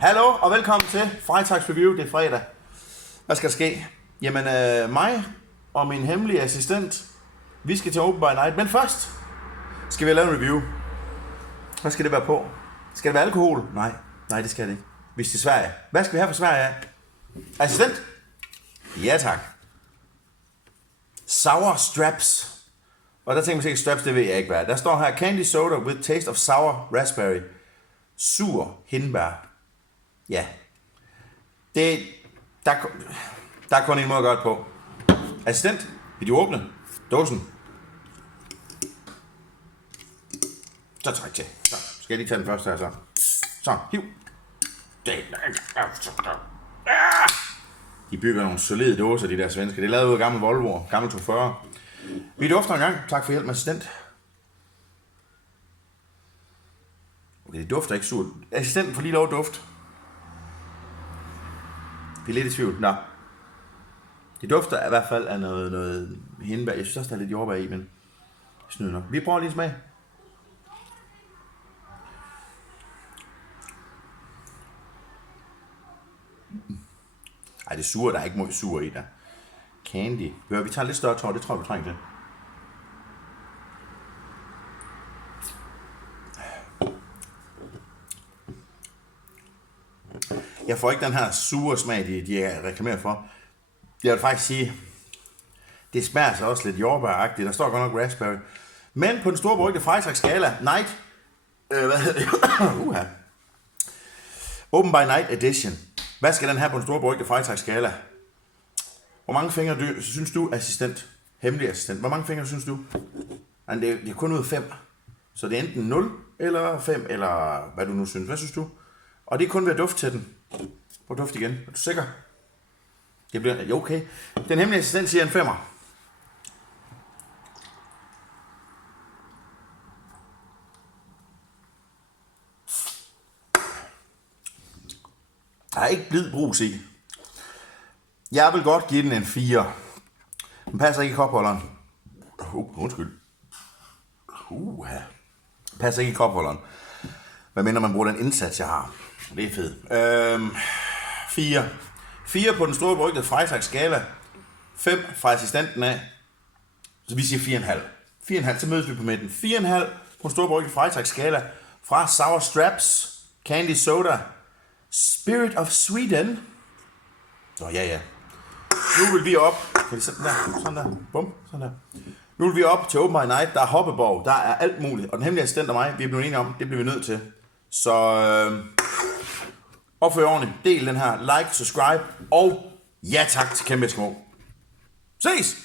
Hallo og velkommen til Freitags Review. Det er fredag. Hvad skal der ske? Jamen, mig og min hemmelige assistent, vi skal til Open by Night. Men først skal vi lave en review. Hvad skal det være på? Skal det være alkohol? Nej, det skal det ikke. Vi skal til Sverige. Hvad skal vi have fra Sverige af? Assistent? Ja tak. Sour Straps. Og der tænker man sikkert, straps, det ved jeg ikke hvad. Der står her, candy soda with taste of sour raspberry. Sur hindbær. Ja. Der er kun en måde at gøre det på. Assistent, vil du åbne dåsen? Så træk til. Så skal jeg lige tage den første her så. Så, hiv. De bygger nogle solide dåser, de der svensker. Det er lavet ud af gamle Volvo, gamle 240. Vi dufter en gang. Tak for hjælp, assistent. Okay, det dufter ikke surt. Assistenten får lige lov at dufte. Det er lidt i tvivl. Nå. Det dufter i hvert fald af noget hindbær. Jeg synes også, der er lidt jordbær i, men snyd nok. Vi prøver lige en smag. Ej, det er sur. Der er ikke meget sur i der. Candy. Hør, vi tager lidt større tår. Det tror jeg, du trænger til. Jeg får ikke den her sure smag, de reklamerer for. Jeg vil faktisk sige, det smager så også lidt jordbæragtigt. Der står godt nok raspberry. Men på den store berygte Freitags skala, Night, Open by Night Edition. Hvad skal den have på den store berygte Freitags skala? Hvor mange fingre synes du, assistent? Hemmelig assistent. Hvor mange fingre synes du? Det er kun ud af 5. Så det er enten 0 eller 5, eller hvad du nu synes. Hvad synes du? Og det er kun ved at dufte til den. Prøv at dufte igen. Er du sikker? Det bliver jo okay. Den hemmelige assistent siger en 5'er. Der er ikke blid brus i. Jeg vil godt give den en 4. Den passer ikke i kopholderen. Undskyld. Passer ikke i kopholderen. Hvad mindre man bruger den indsats, jeg har. Det er fedt. 4. 4 på den store berygte Freitags skala. 5 fra assistenten af. Så vi siger 4,5. 4,5, så mødes vi på midten. 4,5 på den store berygte Freitags skala. Fra Sour Straps, Candy Soda, Spirit of Sweden. Nå ja. Nu vil vi op. Kan vi sætte den der? Sådan der. Bum. Sådan der. Nu vil vi op til Open by Night. Der er hoppeborg. Der er alt muligt. Og den hemmelige assistent og mig, vi er blevet enige om, det bliver vi nødt til. Så opfør ordentligt. Del den her. Like, subscribe. Og ja tak til Kæmpe Eskimo. Ses!